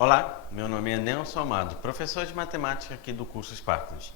Olá, meu nome é Nelson Amado, professor de matemática aqui do curso Spartans.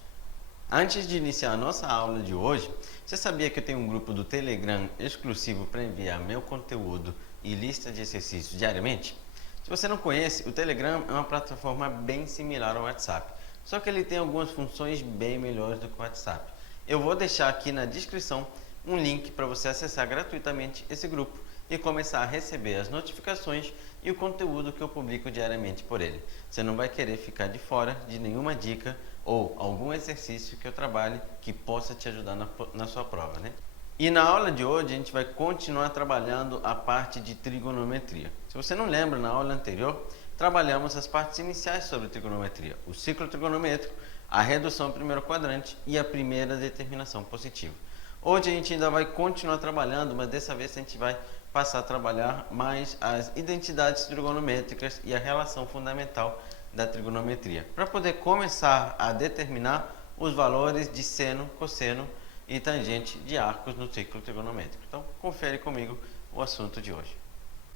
Antes de iniciar a nossa aula de hoje, você sabia que eu tenho um grupo do Telegram exclusivo para enviar meu conteúdo e lista de exercícios diariamente? Se você não conhece, o Telegram é uma plataforma bem similar ao WhatsApp, só que ele tem algumas funções bem melhores do que o WhatsApp. Eu vou deixar aqui na descrição um link para você acessar gratuitamente esse grupo e começar a receber as notificações e o conteúdo que eu publico diariamente por ele. Você não vai querer ficar de fora de nenhuma dica ou algum exercício que eu trabalhe que possa te ajudar na sua prova, né? E na aula de hoje a gente vai continuar trabalhando a parte de trigonometria. Se você não lembra, na aula anterior trabalhamos as partes iniciais sobre trigonometria, o ciclo trigonométrico, a redução ao primeiro quadrante e a primeira determinação positiva. Hoje a gente ainda vai continuar trabalhando, mas dessa vez a gente vai passar a trabalhar mais as identidades trigonométricas e a relação fundamental da trigonometria, para poder começar a determinar os valores de seno, cosseno e tangente de arcos no ciclo trigonométrico. Então, confere comigo o assunto de hoje.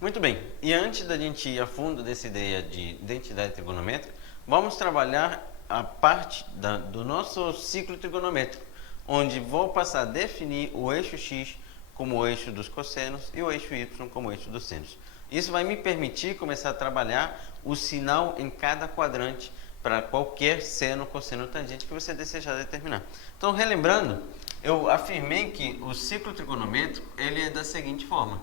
Muito bem, e antes da gente ir a fundo dessa ideia de identidade trigonométrica, vamos trabalhar a parte do nosso ciclo trigonométrico, onde vou passar a definir o eixo x como o eixo dos cossenos e o eixo y como o eixo dos senos. Isso vai me permitir começar a trabalhar o sinal em cada quadrante para qualquer seno, cosseno, tangente que você desejar determinar. Então, relembrando, eu afirmei que o ciclo trigonométrico ele é da seguinte forma.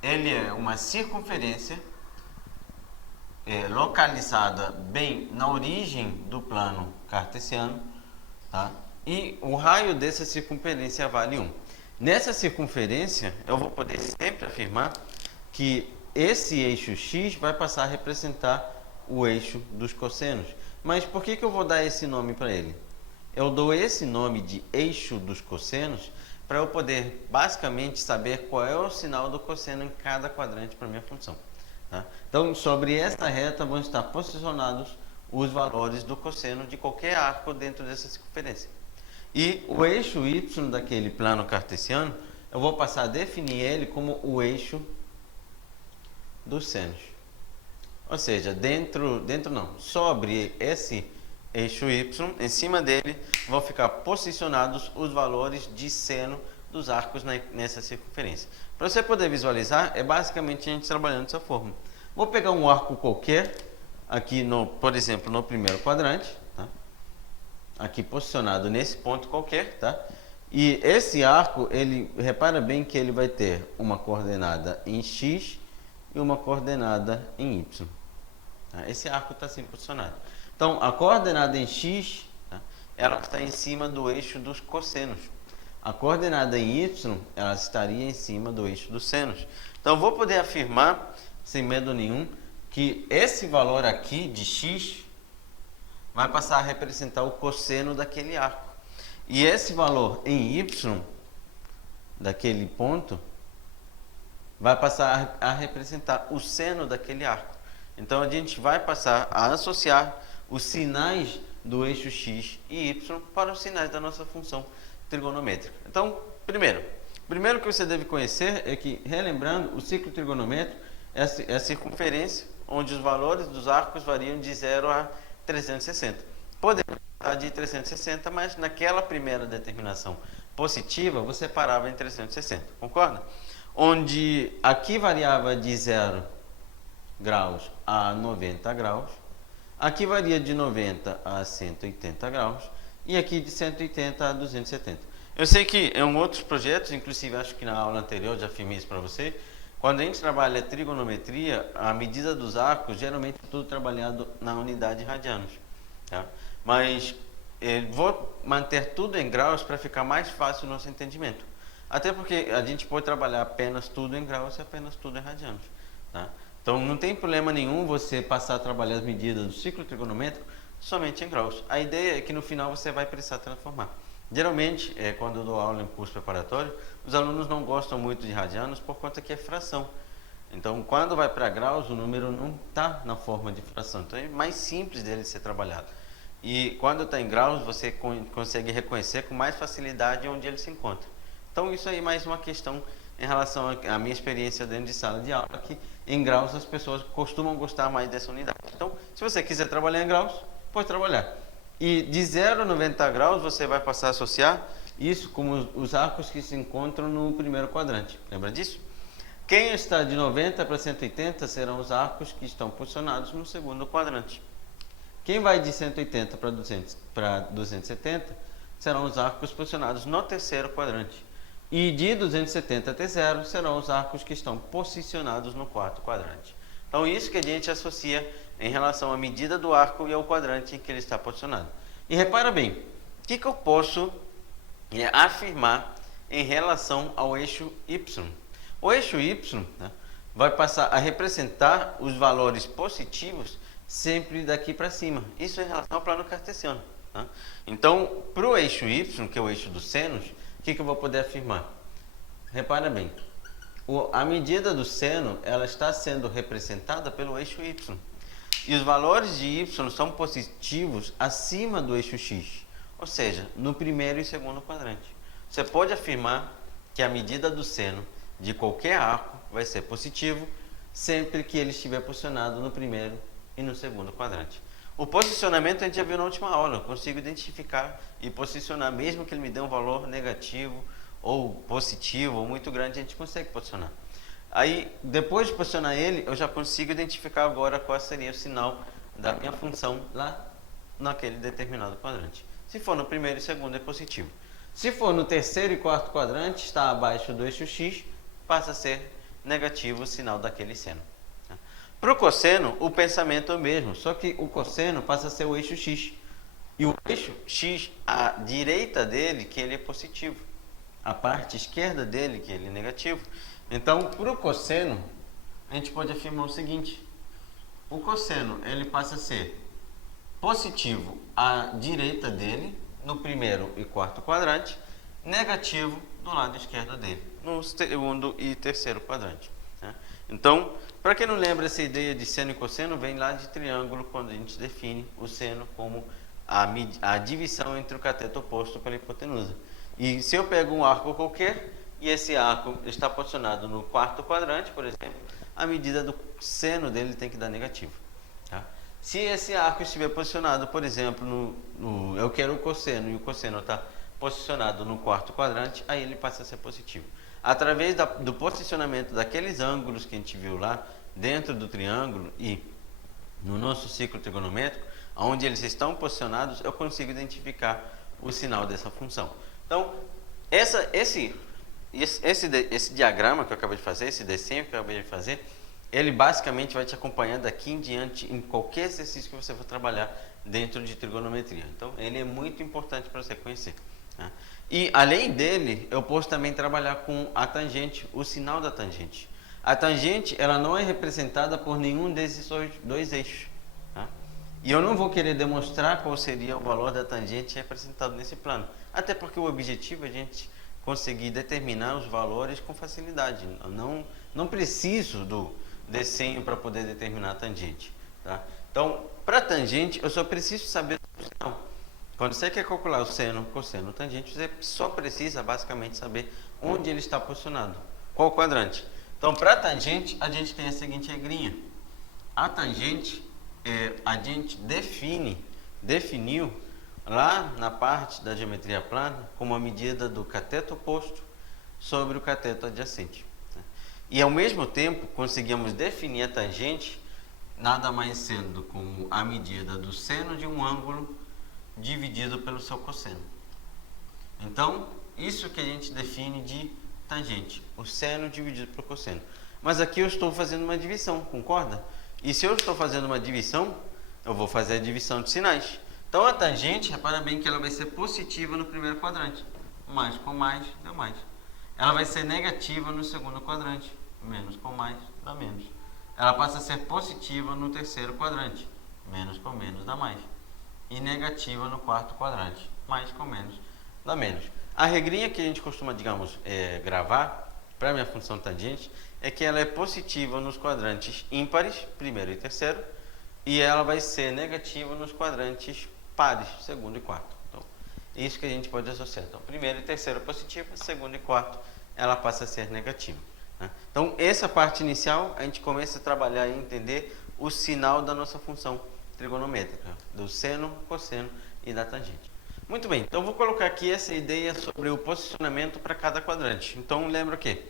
Ele é uma circunferência localizada bem na origem do plano cartesiano, tá? E o raio dessa circunferência vale 1. Nessa circunferência, eu vou poder sempre afirmar que esse eixo x vai passar a representar o eixo dos cossenos. Mas por que eu vou dar esse nome para ele? Eu dou esse nome de eixo dos cossenos para eu poder basicamente saber qual é o sinal do cosseno em cada quadrante para minha função. Tá? Então, sobre esta reta vão estar posicionados os valores do cosseno de qualquer arco dentro dessa circunferência. E o eixo y daquele plano cartesiano, eu vou passar a definir ele como o eixo dos senos. Ou seja, sobre esse eixo y, em cima dele, vão ficar posicionados os valores de seno dos arcos nessa circunferência. Para você poder visualizar, é basicamente a gente trabalhando dessa forma. Vou pegar um arco qualquer, aqui, por exemplo, no primeiro quadrante, tá? Aqui posicionado nesse ponto qualquer, tá? E esse arco, repara bem que ele vai ter uma coordenada em x e uma coordenada em y. Tá? Esse arco está assim posicionado. Então, a coordenada em x, tá? Ela está em cima do eixo dos cossenos. A coordenada em y, ela estaria em cima do eixo dos senos. Então, eu vou poder afirmar, sem medo nenhum, que esse valor aqui de x vai passar a representar o cosseno daquele arco. E esse valor em y, daquele ponto, vai passar a representar o seno daquele arco. Então, a gente vai passar a associar os sinais do eixo x e y para os sinais da nossa função trigonométrica. Então, primeiro que você deve conhecer é que, relembrando, o ciclo trigonométrico é a circunferência onde os valores dos arcos variam de 0 a 360. Podemos estar de 360, mas naquela primeira determinação positiva, você parava em 360, concorda? Onde aqui variava de 0 graus a 90 graus, aqui varia de 90 a 180 graus, e aqui de 180 a 270. Eu sei que em outros projetos, inclusive acho que na aula anterior eu já afirmei isso para você, quando a gente trabalha trigonometria, a medida dos arcos geralmente é tudo trabalhado na unidade radianos. Tá? Mas vou manter tudo em graus para ficar mais fácil o nosso entendimento. Até porque a gente pode trabalhar apenas tudo em graus e apenas tudo em radianos. Tá? Então não tem problema nenhum você passar a trabalhar as medidas do ciclo trigonométrico somente em graus. A ideia é que no final você vai precisar transformar. Geralmente, quando eu dou aula em curso preparatório, os alunos não gostam muito de radianos por conta que é fração. Então, quando vai para graus, o número não está na forma de fração. Então, é mais simples dele ser trabalhado. E quando está em graus, você consegue reconhecer com mais facilidade onde ele se encontra. Então, isso aí é mais uma questão em relação à minha experiência dentro de sala de aula, que em graus as pessoas costumam gostar mais dessa unidade. Então, se você quiser trabalhar em graus, pode trabalhar. E de 0 a 90 graus você vai passar a associar isso como os arcos que se encontram no primeiro quadrante. Lembra disso? Quem está de 90 para 180 serão os arcos que estão posicionados no segundo quadrante. Quem vai de 180 para 270 serão os arcos posicionados no terceiro quadrante. E de 270 até 0 serão os arcos que estão posicionados no quarto quadrante. Então, isso que a gente associa em relação à medida do arco e ao quadrante em que ele está posicionado. E repara bem, o que eu posso afirmar em relação ao eixo Y? O eixo Y, né, vai passar a representar os valores positivos sempre daqui para cima. Isso em relação ao plano cartesiano. Tá? Então, para o eixo Y, que é o eixo dos senos, o que eu vou poder afirmar? Repara bem, a medida do seno ela está sendo representada pelo eixo Y. E os valores de Y são positivos acima do eixo X, ou seja, no primeiro e segundo quadrante. Você pode afirmar que a medida do seno de qualquer arco vai ser positivo sempre que ele estiver posicionado no primeiro e no segundo quadrante. O posicionamento a gente já viu na última aula, eu consigo identificar e posicionar, mesmo que ele me dê um valor negativo ou positivo ou muito grande, a gente consegue posicionar. Aí, depois de posicionar ele, eu já consigo identificar agora qual seria o sinal da minha função lá naquele determinado quadrante. Se for no primeiro e segundo, é positivo. Se for no terceiro e quarto quadrante, está abaixo do eixo X, passa a ser negativo o sinal daquele seno. Para o cosseno, o pensamento é o mesmo, só que o cosseno passa a ser o eixo X. E o eixo X, a direita dele, que ele é positivo. A parte esquerda dele, que ele é negativo. Então, para o cosseno, a gente pode afirmar o seguinte. O cosseno, ele passa a ser positivo à direita dele, no primeiro e quarto quadrante, negativo do lado esquerdo dele, no segundo e terceiro quadrante. Né? Então, para quem não lembra, essa ideia de seno e cosseno vem lá de triângulo, quando a gente define o seno como a divisão entre o cateto oposto pela hipotenusa. E se eu pego um arco qualquer, e esse arco está posicionado no quarto quadrante, por exemplo, a medida do seno dele tem que dar negativo. Tá? Se esse arco estiver posicionado, por exemplo, eu quero o cosseno, e o cosseno está posicionado no quarto quadrante, aí ele passa a ser positivo. Através do posicionamento daqueles ângulos que a gente viu lá, dentro do triângulo e no nosso ciclo trigonométrico, onde eles estão posicionados, eu consigo identificar o sinal dessa função. Então, esse diagrama que eu acabei de fazer, esse desenho que eu acabei de fazer, ele basicamente vai te acompanhar daqui em diante em qualquer exercício que você for trabalhar dentro de trigonometria. Então, ele é muito importante para você conhecer. Né? E, além dele, eu posso também trabalhar com a tangente, o sinal da tangente. A tangente, ela não é representada por nenhum desses dois eixos. Tá? E eu não vou querer demonstrar qual seria o valor da tangente representado nesse plano. Até porque o objetivo é a gente conseguir determinar os valores com facilidade. Não preciso do desenho para poder determinar a tangente. Tá? Então, para a tangente, eu só preciso saber o sinal. Quando você quer calcular o seno, cosseno, tangente, você só precisa basicamente saber onde ele está posicionado. Qual quadrante? Então, para a tangente, a gente tem a seguinte regrinha. A tangente, a gente definiu lá na parte da geometria plana como a medida do cateto oposto sobre o cateto adjacente. E ao mesmo tempo conseguimos definir a tangente nada mais sendo como a medida do seno de um ângulo dividido pelo seu cosseno. Então, isso que a gente define de tangente, o seno dividido pelo cosseno. Mas aqui eu estou fazendo uma divisão, concorda? E se eu estou fazendo uma divisão, eu vou fazer a divisão de sinais. Então a tangente, repara bem que ela vai ser positiva no primeiro quadrante. Mais com mais, dá mais. Ela vai ser negativa no segundo quadrante. Menos com mais, dá menos. Ela passa a ser positiva no terceiro quadrante. Menos com menos, dá mais. E negativa no quarto quadrante. Mais com menos, dá menos. A regrinha que a gente costuma, digamos, gravar para a minha função tangente é que ela é positiva nos quadrantes ímpares, primeiro e terceiro, e ela vai ser negativa nos quadrantes pares, segundo e quarto. Então, isso que a gente pode associar. Então, primeiro e terceiro é positivo, segundo e quarto ela passa a ser negativa. Né? Então, essa parte inicial, a gente começa a trabalhar e entender o sinal da nossa função trigonométrica, do seno, cosseno e da tangente. Muito bem, então vou colocar aqui essa ideia sobre o posicionamento para cada quadrante. Então, lembra o quê?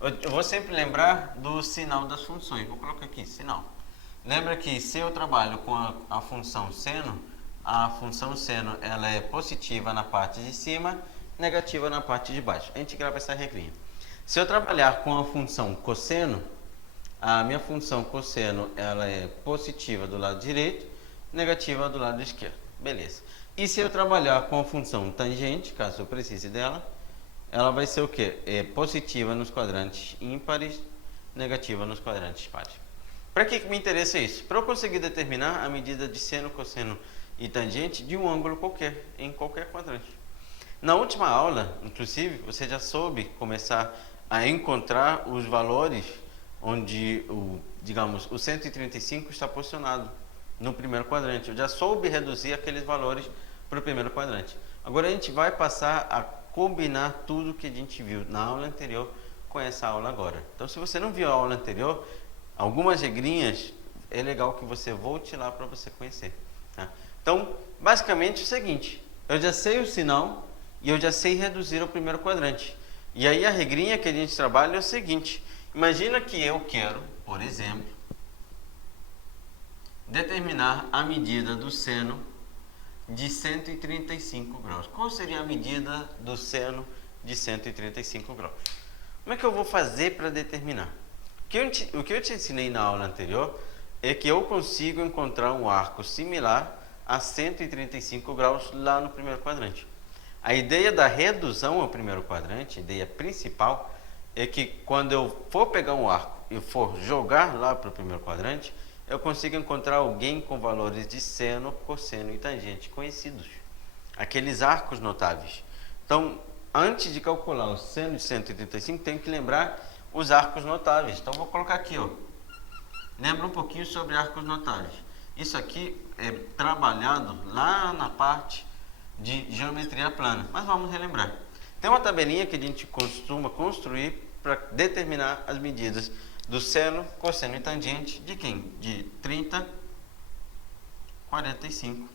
Eu vou sempre lembrar do sinal das funções. Vou colocar aqui, sinal. Lembra que se eu trabalho com a função seno, a função seno ela é positiva na parte de cima, negativa na parte de baixo. A gente grava essa regrinha. Se eu trabalhar com a função cosseno, a minha função cosseno ela é positiva do lado direito, negativa do lado esquerdo. Beleza. E se eu trabalhar com a função tangente, caso eu precise dela, ela vai ser o quê? É positiva nos quadrantes ímpares, negativa nos quadrantes pares. Para que me interessa isso? Para eu conseguir determinar a medida de seno, cosseno e tangente de um ângulo qualquer, em qualquer quadrante. Na última aula, inclusive, você já soube começar a encontrar os valores onde, digamos, o 135 está posicionado no primeiro quadrante. Eu já soube reduzir aqueles valores para o primeiro quadrante. Agora a gente vai passar a combinar tudo que a gente viu na aula anterior com essa aula agora. Então, se você não viu a aula anterior, algumas regrinhas é legal que você volte lá para você conhecer. Tá? Então, basicamente é o seguinte, eu já sei o sinal e eu já sei reduzir o primeiro quadrante. E aí a regrinha que a gente trabalha é o seguinte, imagina que eu quero, por exemplo, determinar a medida do seno de 135 graus. Qual seria a medida do seno de 135 graus? Como é que eu vou fazer para determinar? O que eu te ensinei na aula anterior é que eu consigo encontrar um arco similar a 135 graus lá no primeiro quadrante. A ideia da redução ao primeiro quadrante, a ideia principal, é que quando eu for pegar um arco e for jogar lá para o primeiro quadrante, eu consigo encontrar alguém com valores de seno, cosseno e tangente conhecidos. Aqueles arcos notáveis. Então, antes de calcular o seno de 135, tem que lembrar os arcos notáveis. Então, vou colocar aqui, ó. Lembra um pouquinho sobre arcos notáveis. Isso aqui é trabalhado lá na parte de geometria plana, mas vamos relembrar. Tem uma tabelinha que a gente costuma construir para determinar as medidas do seno, cosseno e tangente de quem? De 30, 45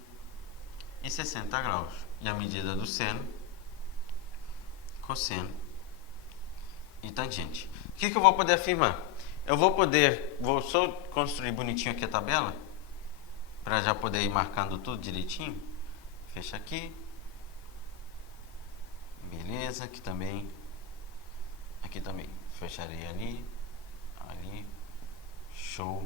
e 60 graus. E a medida do seno, cosseno e tangente. O que eu vou poder afirmar? Vou só construir bonitinho aqui a tabela, para já poder ir marcando tudo direitinho. Fecha aqui. Beleza, aqui também. Aqui também. Fecharei ali. Ali. Show.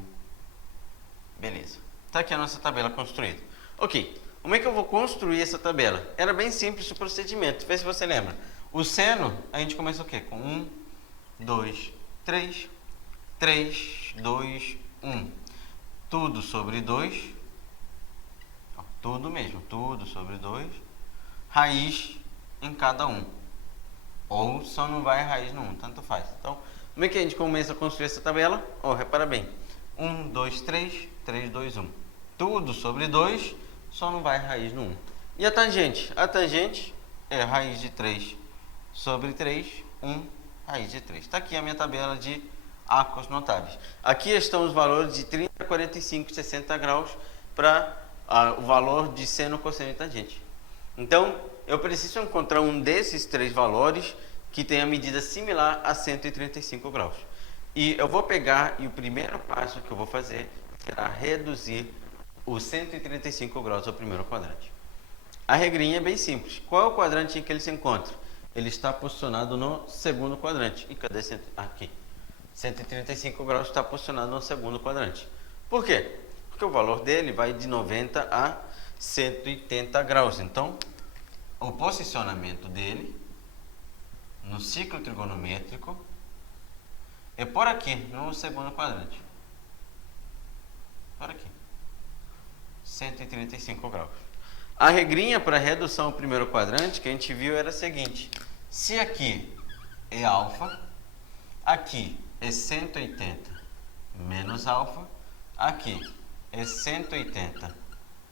Beleza. Está aqui a nossa tabela construída. Ok. Como é que eu vou construir essa tabela? Era bem simples o procedimento. Vê se você lembra. O seno, a gente começa o quê? Com 1, 2, 3. 3, 2, 1. Tudo sobre 2. Tudo mesmo. Tudo sobre 2. Raiz em cada um. Ou só não vai raiz no 1. Tanto faz. Então, como é que a gente começa a construir essa tabela? Repara bem. 1, 2, 3. 3, 2, 1. Tudo sobre 2. Só não vai raiz no 1. E a tangente? A tangente é raiz de 3 sobre 3. 1, raiz de 3. Está aqui a minha tabela de arcos notáveis. Aqui estão os valores de 30, 45 e 60 graus para o valor de seno, cosseno e tangente. Então, eu preciso encontrar um desses três valores que tenha medida similar a 135 graus. E eu vou pegar, e o primeiro passo que eu vou fazer será reduzir os 135 graus ao primeiro quadrante. A regrinha é bem simples. Qual é o quadrante em que ele se encontra? Ele está posicionado no segundo quadrante. E cadê? Aqui. 135 graus está posicionado no segundo quadrante. Por quê? Porque o valor dele vai de 90 a 180 graus. Então, o posicionamento dele no ciclo trigonométrico é por aqui, no segundo quadrante. Por aqui. 135 graus. A regrinha para redução ao primeiro quadrante que a gente viu era a seguinte. Se aqui é alfa, aqui é 180 menos alfa, aqui é 180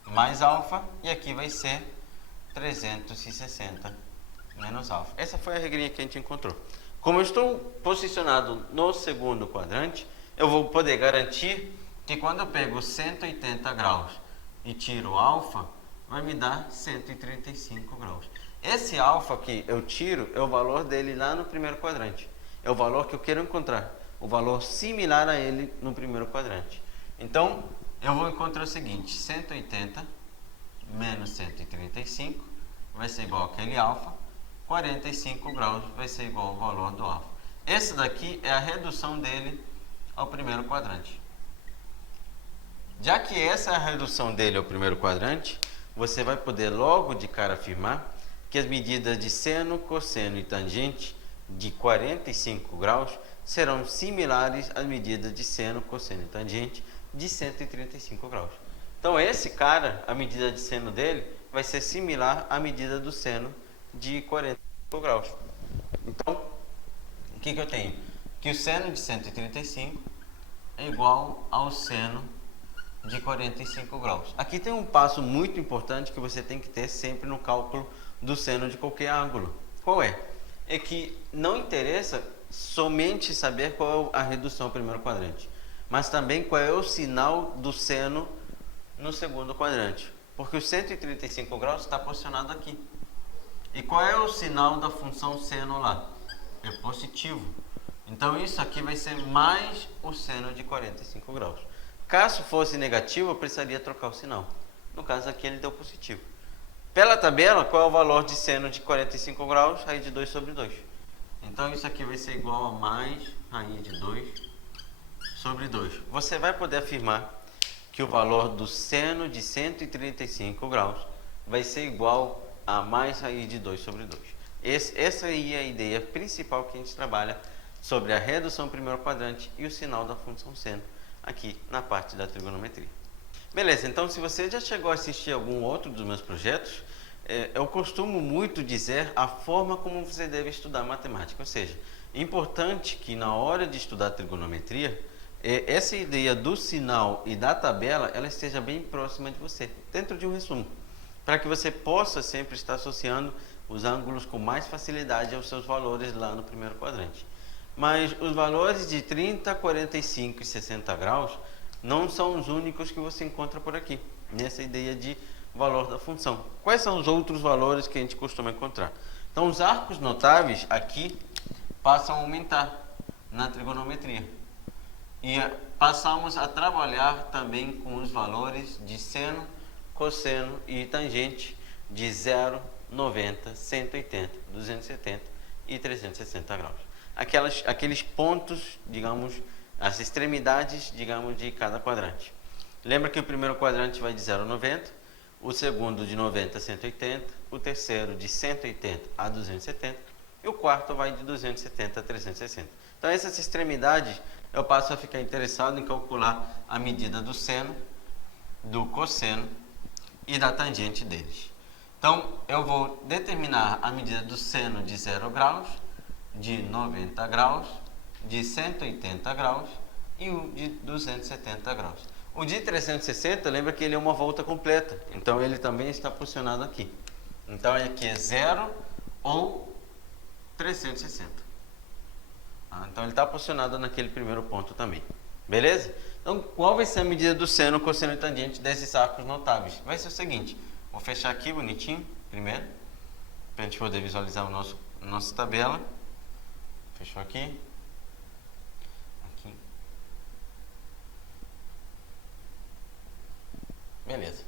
mais alfa e aqui vai ser 360 menos alfa. Essa foi a regrinha que a gente encontrou. Como eu estou posicionado no segundo quadrante, eu vou poder garantir que quando eu pego 180 graus e tiro alfa, vai me dar 135 graus. Esse alfa que eu tiro é o valor dele lá no primeiro quadrante. É o valor que eu quero encontrar. O valor similar a ele no primeiro quadrante. Então, eu vou encontrar o seguinte: 180 menos 135 vai ser igual àquele alfa. 45 graus vai ser igual ao valor do alfa. Esse daqui é a redução dele ao primeiro quadrante. Já que essa é a redução dele ao primeiro quadrante, você vai poder logo de cara afirmar que as medidas de seno, cosseno e tangente de 45 graus serão similares às medidas de seno, cosseno e tangente de 135 graus. Então esse cara, a medida de seno dele vai ser similar à medida do seno de 45 graus. Então, o que eu tenho? Que o seno de 135 é igual ao seno de 45 graus. Aqui tem um passo muito importante que você tem que ter sempre no cálculo do seno de qualquer ângulo. Qual é? É que não interessa somente saber qual é a redução ao primeiro quadrante, mas também qual é o sinal do seno no segundo quadrante. Porque o 135 graus está posicionado aqui. E qual é o sinal da função seno lá? É positivo. Então isso aqui vai ser mais o seno de 45 graus. Caso fosse negativo, eu precisaria trocar o sinal. No caso aqui ele deu positivo. Pela tabela, qual é o valor de seno de 45 graus? Raiz de 2 sobre 2. Então isso aqui vai ser igual a mais raiz de 2 sobre 2. Você vai poder afirmar que o valor do seno de 135 graus vai ser igual a mais raiz de 2 sobre 2. Essa aí é a ideia principal que a gente trabalha sobre a redução ao primeiro quadrante e o sinal da função seno aqui na parte da trigonometria. Beleza, então se você já chegou a assistir algum outro dos meus projetos, eu costumo muito dizer a forma como você deve estudar matemática. Ou seja, é importante que na hora de estudar trigonometria, essa ideia do sinal e da tabela, ela esteja bem próxima de você, dentro de um resumo, para que você possa sempre estar associando os ângulos com mais facilidade aos seus valores lá no primeiro quadrante. Mas os valores de 30, 45 e 60 graus não são os únicos que você encontra por aqui, nessa ideia de valor da função. Quais são os outros valores que a gente costuma encontrar? Então, os arcos notáveis aqui passam a aumentar na trigonometria. E passamos a trabalhar também com os valores de seno, cosseno e tangente de 0, 90, 180, 270 e 360 graus. Aqueles pontos, digamos, as extremidades, digamos, de cada quadrante. Lembra que o primeiro quadrante vai de 0 a 90, o segundo de 90 a 180, o terceiro de 180 a 270 e o quarto vai de 270 a 360. Então essas extremidades eu passo a ficar interessado em calcular a medida do seno, do cosseno e da tangente deles. Então eu vou determinar a medida do seno de 0 graus, de 90 graus, de 180 graus e o de 270 graus. O de 360, lembra que ele é uma volta completa, então ele também está posicionado aqui. Então aqui é 0 ou 360. Então ele está posicionado naquele primeiro ponto também. Beleza? Então qual vai ser a medida do seno, cosseno e tangente desses arcos notáveis? Vai ser o seguinte, vou fechar aqui bonitinho, primeiro, para a gente poder visualizar a nossa tabela. Fechou aqui. Aqui. Beleza.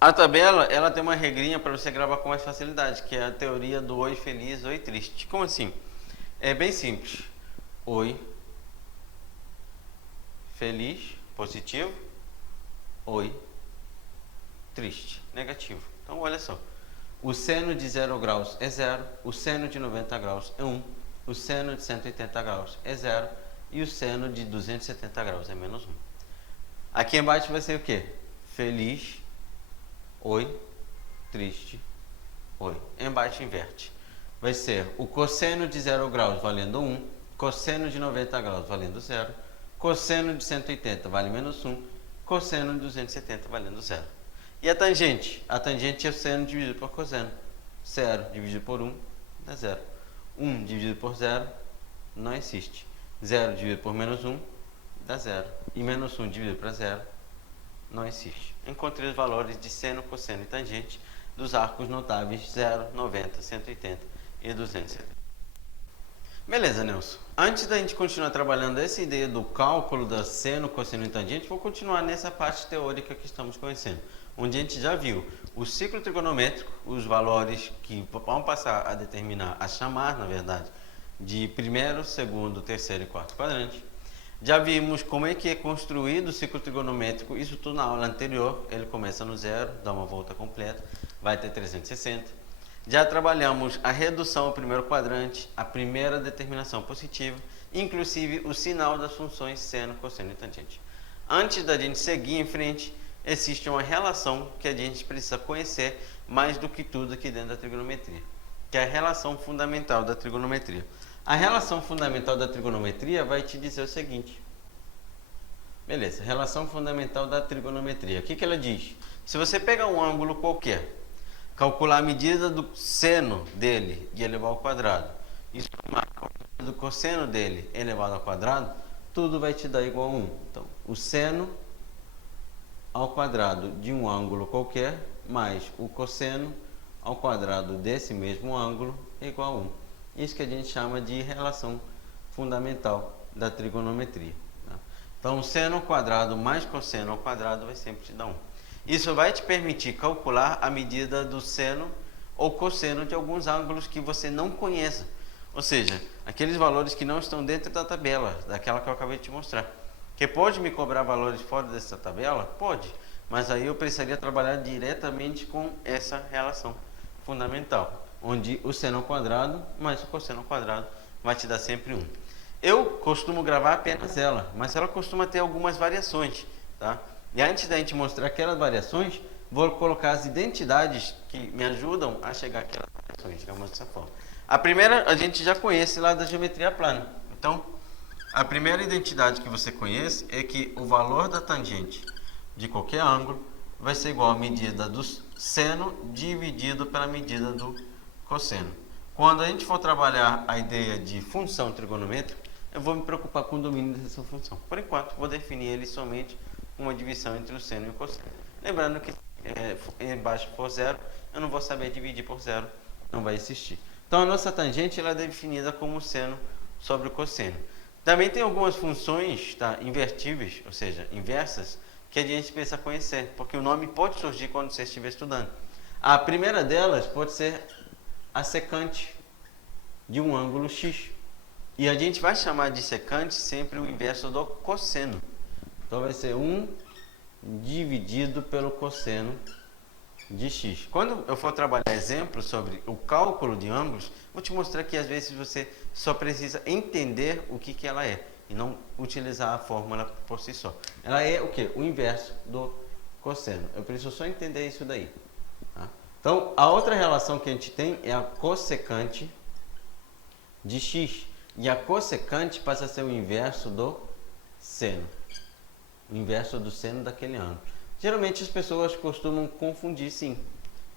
A tabela, ela tem uma regrinha para você gravar com mais facilidade, que é a teoria do oi feliz, oi triste. Como assim? É bem simples. Oi, feliz, positivo. Oi, triste, negativo. Então, olha só. O seno de 0 graus é 0, o seno de 90 graus é 1, o seno de 180 graus é 0 e o seno de 270 graus é menos 1. Aqui embaixo vai ser o quê? Feliz, oi, triste, oi. Embaixo inverte. Vai ser o cosseno de 0 graus valendo 1, cosseno de 90 graus valendo 0, cosseno de 180 vale menos 1, cosseno de 270 valendo 0. E a tangente? A tangente é o seno dividido por cosseno. 0 dividido por 1 dá 0. 1 dividido por 0 não existe. 0 dividido por menos 1 dá 0. E menos 1 dividido para 0 não existe. Encontrei os valores de seno, cosseno e tangente dos arcos notáveis 0, 90, 180 e 270. Beleza, Nelson. Antes da gente continuar trabalhando essa ideia do cálculo da seno, cosseno e tangente, vou continuar nessa parte teórica que estamos conhecendo, onde a gente já viu o ciclo trigonométrico, os valores que vão passar a determinar, a chamar, na verdade, de primeiro, segundo, terceiro e quarto quadrante. Já vimos como é que é construído o ciclo trigonométrico, isso tudo na aula anterior. Ele começa no zero, dá uma volta completa, vai ter 360. Já trabalhamos a redução ao primeiro quadrante, a primeira determinação positiva, inclusive o sinal das funções seno, cosseno e tangente. Antes da gente seguir em frente, existe uma relação que a gente precisa conhecer mais do que tudo aqui dentro da trigonometria, que é a relação fundamental da trigonometria. A relação fundamental da trigonometria vai te dizer o seguinte. Beleza, relação fundamental da trigonometria. O que ela diz? Se você pegar um ângulo qualquer, calcular a medida do seno dele e elevar ao quadrado, e somar a medida do cosseno dele elevado ao quadrado, tudo vai te dar igual a 1. Então, o seno ao quadrado de um ângulo qualquer, mais o cosseno ao quadrado desse mesmo ângulo é igual a 1. Isso que a gente chama de relação fundamental da trigonometria. Tá? Então, seno ao quadrado mais cosseno ao quadrado vai sempre te dar 1. Isso vai te permitir calcular a medida do seno ou cosseno de alguns ângulos que você não conheça. Ou seja, aqueles valores que não estão dentro da tabela, daquela que eu acabei de te mostrar. Que pode me cobrar valores fora dessa tabela? Pode. Mas aí eu precisaria trabalhar diretamente com essa relação fundamental, onde o seno ao quadrado mais o cosseno ao quadrado vai te dar sempre 1. Eu costumo gravar apenas ela, mas ela costuma ter algumas variações, tá? E antes da gente mostrar aquelas variações, vou colocar as identidades que me ajudam a chegar àquelas variações, digamos dessa forma. A primeira a gente já conhece lá da geometria plana. Então, a primeira identidade que você conhece é que o valor da tangente de qualquer ângulo vai ser igual à medida do seno dividido pela medida do cosseno. Quando a gente for trabalhar a ideia de função trigonométrica, eu vou me preocupar com o domínio dessa função. Por enquanto, vou definir ele somente uma divisão entre o seno e o cosseno. Lembrando que embaixo for zero, eu não vou saber dividir por zero, não vai existir. Então a nossa tangente ela é definida como seno sobre o cosseno. Também tem algumas funções, tá, invertíveis, ou seja, inversas, que a gente precisa conhecer, porque o nome pode surgir quando você estiver estudando. A primeira delas pode ser a secante de um ângulo x. E a gente vai chamar de secante sempre o inverso do cosseno. Então vai ser 1 dividido pelo cosseno de x. Quando eu for trabalhar exemplos sobre o cálculo de ângulos, vou te mostrar que às vezes você só precisa entender o que ela é e não utilizar a fórmula por si só. Ela é o quê? O inverso do cosseno. Eu preciso só entender isso daí. Tá? Então, a outra relação que a gente tem é a cossecante de x. E a cossecante passa a ser o inverso do seno. O inverso do seno daquele ângulo. Geralmente as pessoas costumam confundir, sim.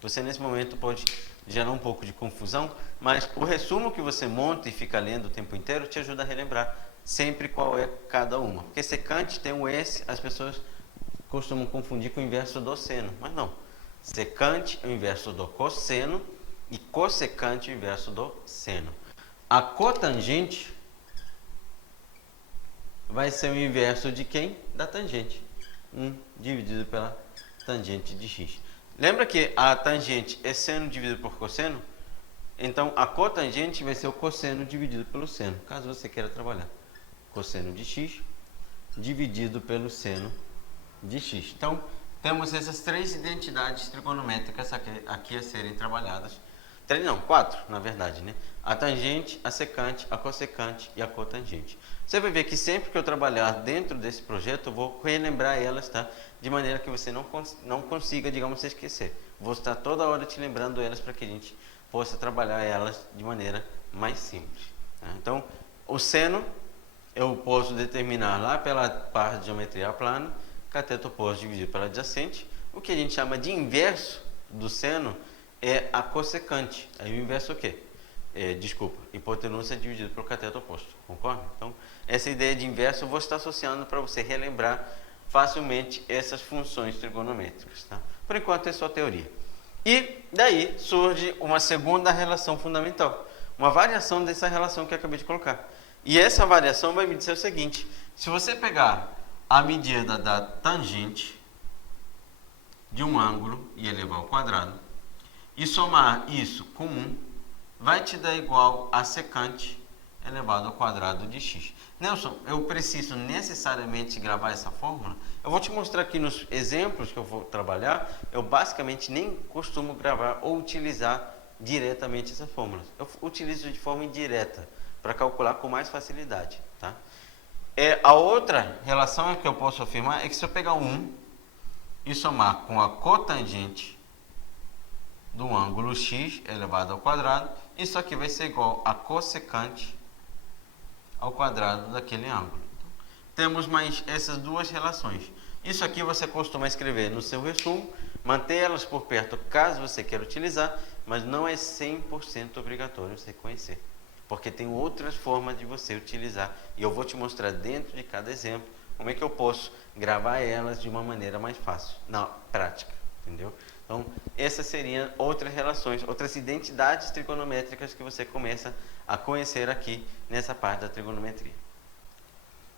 Você nesse momento pode gerar um pouco de confusão, mas o resumo que você monta e fica lendo o tempo inteiro te ajuda a relembrar sempre qual é cada uma. Porque secante tem um S, as pessoas costumam confundir com o inverso do seno, mas não. Secante é o inverso do cosseno e cossecante é o inverso do seno. A cotangente vai ser o inverso de quem? Da tangente. 1 dividido pela tangente de x. Lembra que a tangente é seno dividido por cosseno? Então, a cotangente vai ser o cosseno dividido pelo seno, caso você queira trabalhar. Cosseno de x dividido pelo seno de x. Então, temos essas três identidades trigonométricas aqui a serem trabalhadas. Três não, 4, na verdade, né? A tangente, a secante, a cossecante e a cotangente. Você vai ver que sempre que eu trabalhar dentro desse projeto, eu vou relembrar elas, tá? De maneira que você não consiga, digamos, se esquecer. Vou estar toda hora te lembrando elas para que a gente possa trabalhar elas de maneira mais simples. Tá? Então, o seno eu posso determinar lá pela parte de geometria plana, cateto oposto dividido pela adjacente. O que a gente chama de inverso do seno é a cossecante. Aí o inverso é o quê? hipotenusa dividido pelo cateto oposto, concorda? Então, essa ideia de inverso eu vou estar associando para você relembrar facilmente essas funções trigonométricas, tá? Por enquanto é só teoria. E daí surge uma segunda relação fundamental, uma variação dessa relação que eu acabei de colocar. E essa variação vai me dizer o seguinte: se você pegar a medida da tangente de um ângulo e elevar ao quadrado e somar isso com 1, vai te dar igual a secante elevado ao quadrado de x. Nelson, eu preciso necessariamente gravar essa fórmula? Eu vou te mostrar aqui nos exemplos que eu vou trabalhar, eu basicamente nem costumo gravar ou utilizar diretamente essa fórmula. Eu utilizo de forma indireta, para calcular com mais facilidade, tá? A outra relação que eu posso afirmar é que se eu pegar 1 e somar com a cotangente do ângulo x elevado ao quadrado, isso aqui vai ser igual a cossecante ao quadrado daquele ângulo. Então, temos mais essas duas relações. Isso aqui você costuma escrever no seu resumo, manter elas por perto caso você queira utilizar, mas não é 100% obrigatório você conhecer, porque tem outras formas de você utilizar e eu vou te mostrar dentro de cada exemplo como é que eu posso gravar elas de uma maneira mais fácil, na prática, entendeu? Então, essas seriam outras relações, outras identidades trigonométricas que você começa a conhecer aqui nessa parte da trigonometria.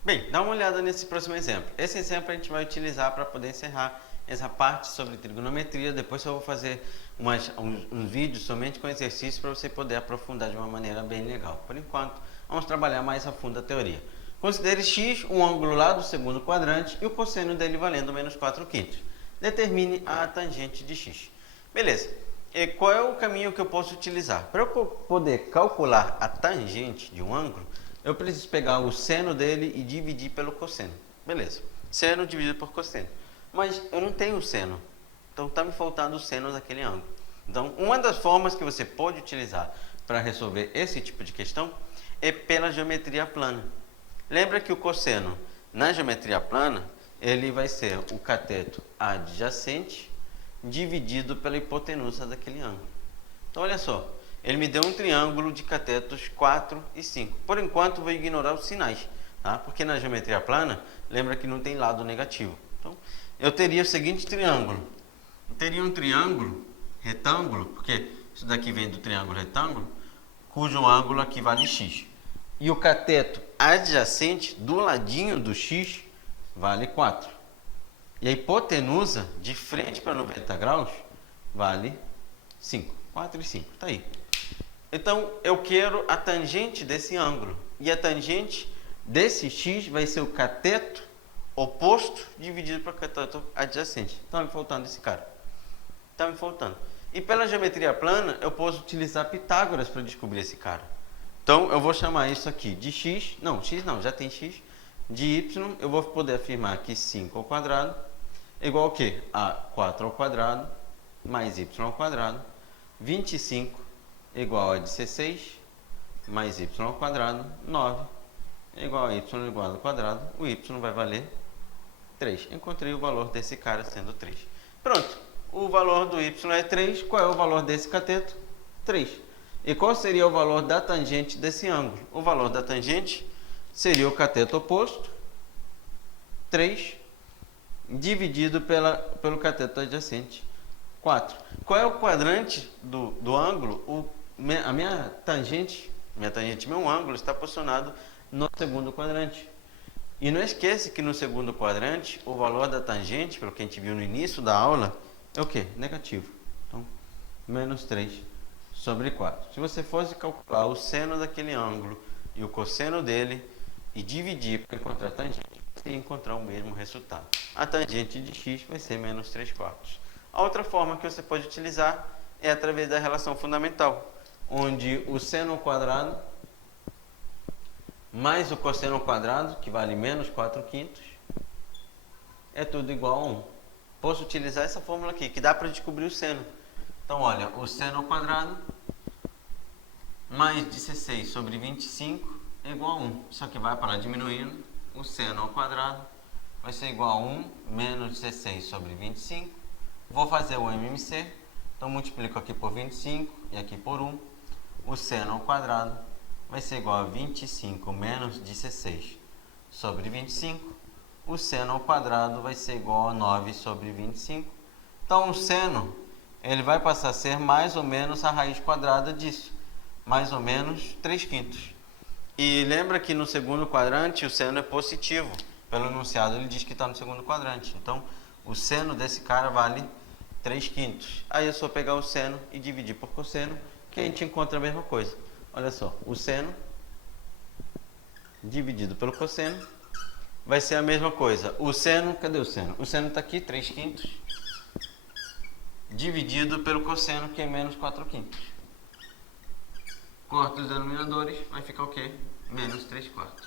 Bem, dá uma olhada nesse próximo exemplo. Esse exemplo a gente vai utilizar para poder encerrar essa parte sobre trigonometria. Depois eu vou fazer uns vídeos somente com exercícios para você poder aprofundar de uma maneira bem legal. Por enquanto, vamos trabalhar mais a fundo a teoria. Considere x um ângulo lá do segundo quadrante e o cosseno dele valendo menos 4/5. Determine a tangente de x. Beleza. E qual é o caminho que eu posso utilizar? Para eu poder calcular a tangente de um ângulo, eu preciso pegar o seno dele e dividir pelo cosseno. Beleza. Seno dividido por cosseno. Mas eu não tenho seno. Então está me faltando o seno daquele ângulo. Então, uma das formas que você pode utilizar para resolver esse tipo de questão é pela geometria plana. Lembra que o cosseno na geometria plana, ele vai ser o cateto adjacente dividido pela hipotenusa daquele ângulo. Então, olha só, ele me deu um triângulo de catetos 4 e 5. Por enquanto, vou ignorar os sinais, tá? Porque na geometria plana, lembra que não tem lado negativo. Então, eu teria o seguinte triângulo. Eu teria um triângulo retângulo, porque isso daqui vem do triângulo retângulo, cujo ângulo aqui vale x. E o cateto adjacente do ladinho do x vale 4. E a hipotenusa de frente para 90 graus vale 5. 4 e 5, está aí. Então, eu quero a tangente desse ângulo. E a tangente desse x vai ser o cateto oposto dividido para o cateto adjacente. Está me faltando esse cara. Está me faltando. E pela geometria plana, eu posso utilizar Pitágoras para descobrir esse cara. Então, eu vou chamar isso aqui de x. Não, x não, já tem x. De y, eu vou poder afirmar que 5 ao quadrado é igual ao quê? A 4 ao quadrado mais y ao quadrado. 25 é igual a 16 mais y ao quadrado. 9 é igual a y igual ao quadrado. O y vai valer 3. Encontrei o valor desse cara sendo 3. Pronto. O valor do y é 3. Qual é o valor desse cateto? 3. E qual seria o valor da tangente desse ângulo? O valor da tangente seria o cateto oposto, 3, dividido pelo cateto adjacente, 4. Qual é o quadrante do ângulo? A minha tangente, meu ângulo, está posicionado no segundo quadrante. E não esqueça que no segundo quadrante, o valor da tangente, pelo que a gente viu no início da aula, é o quê? Negativo. Então, menos 3 sobre 4. Se você fosse calcular o seno daquele ângulo e o cosseno dele e dividir para encontrar a tangente, você ia encontrar o mesmo resultado. A tangente de x vai ser menos 3/4. A outra forma que você pode utilizar é através da relação fundamental, onde o seno ao quadrado mais o cosseno ao quadrado, que vale menos 4/5, é tudo igual a 1. Posso utilizar essa fórmula aqui, que dá para descobrir o seno. Então, olha, o seno ao quadrado mais 16 sobre 25 é igual a 1. Só que vai para lá diminuindo. O seno ao quadrado vai ser igual a 1 menos 16 sobre 25. Vou fazer o MMC. Então, multiplico aqui por 25 e aqui por 1. o seno ao quadrado vai ser igual a 25 menos 16 sobre 25. O seno ao quadrado vai ser igual a 9 sobre 25. Então, o seno ele vai passar a ser mais ou menos a raiz quadrada disso, mais ou menos 3/5. E lembra que no segundo quadrante o seno é positivo. Pelo enunciado ele diz que está no segundo quadrante. Então, o seno desse cara vale 3/5. Aí é só pegar o seno e dividir por cosseno, que a gente encontra a mesma coisa. Olha só, o seno dividido pelo cosseno vai ser a mesma coisa. O seno, cadê o seno? O seno está aqui, 3/5, dividido pelo cosseno, que é menos 4/5. Corta os denominadores, vai ficar o quê? Menos 3/4.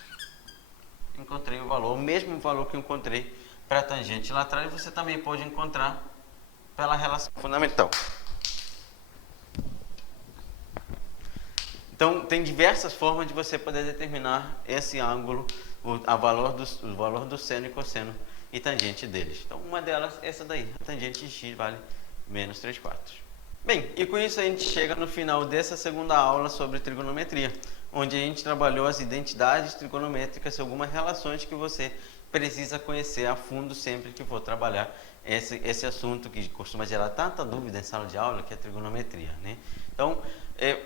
Encontrei o valor, o mesmo valor que eu encontrei para a tangente lá atrás, você também pode encontrar pela relação fundamental. Então, tem diversas formas de você poder determinar esse ângulo, o valor do seno e cosseno e tangente deles. Então, uma delas é essa daí, a tangente de x vale menos 3/4. Bem, e com isso a gente chega no final dessa segunda aula sobre trigonometria, onde a gente trabalhou as identidades trigonométricas e algumas relações que você precisa conhecer a fundo sempre que for trabalhar esse assunto que costuma gerar tanta dúvida em sala de aula, que é a trigonometria, né? Então,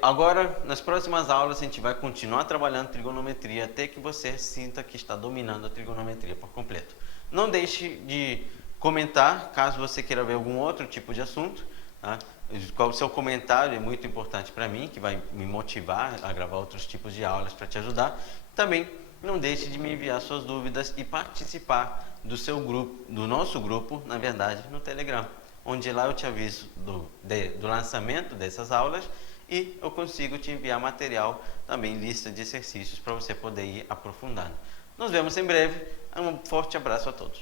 agora, nas próximas aulas, a gente vai continuar trabalhando trigonometria até que você sinta que está dominando a trigonometria por completo. Não deixe de comentar, caso você queira ver algum outro tipo de assunto, tá? O seu comentário é muito importante para mim, que vai me motivar a gravar outros tipos de aulas para te ajudar. Também não deixe de me enviar suas dúvidas e participar do seu grupo, do nosso grupo, na verdade, no Telegram, onde lá eu te aviso do lançamento dessas aulas e eu consigo te enviar material, também lista de exercícios para você poder ir aprofundando. Nos vemos em breve. Um forte abraço a todos.